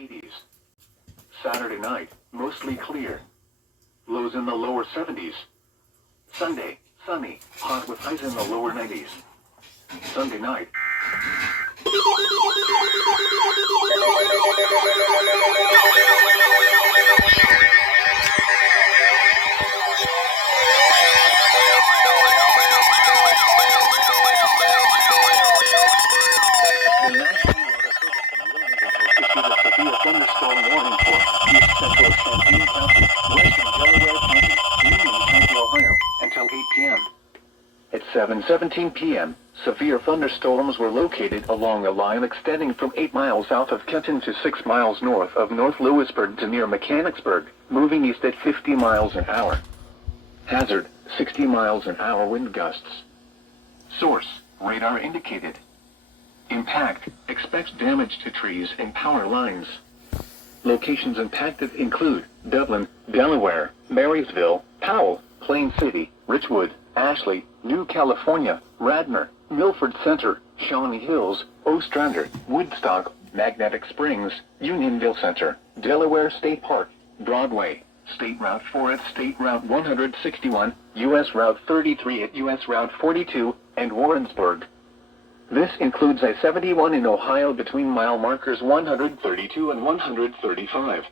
80s. Saturday night, mostly clear. Lows in the lower 70s. Sunday, sunny, hot with highs in the lower 90s. Sunday night. The National Weather Service issued a severe thunderstorm warning for East Central Champaign County, Western Delaware County, Union County, Ohio, until 8 p.m. At 7:17 p.m., severe thunderstorms were located along a line extending from 8 miles south of Kenton to 6 miles north of North Lewisburg to near Mechanicsburg, moving east at 50 miles an hour. Hazard, 60 miles an hour wind gusts. Source, radar indicated. Impact, expects damage to trees and power lines. Locations impacted include Dublin, Delaware, Marysville, Powell, Plain City, Richwood, Ashley, New California, Radnor, Milford Center, Shawnee Hills, Ostrander, Woodstock, Magnetic Springs, Unionville Center, Delaware State Park, Broadway, State Route 4 at State Route 161, U.S. Route 33 at U.S. Route 42, and Warrensburg. This includes I-71 in Ohio between mile markers 132 and 135.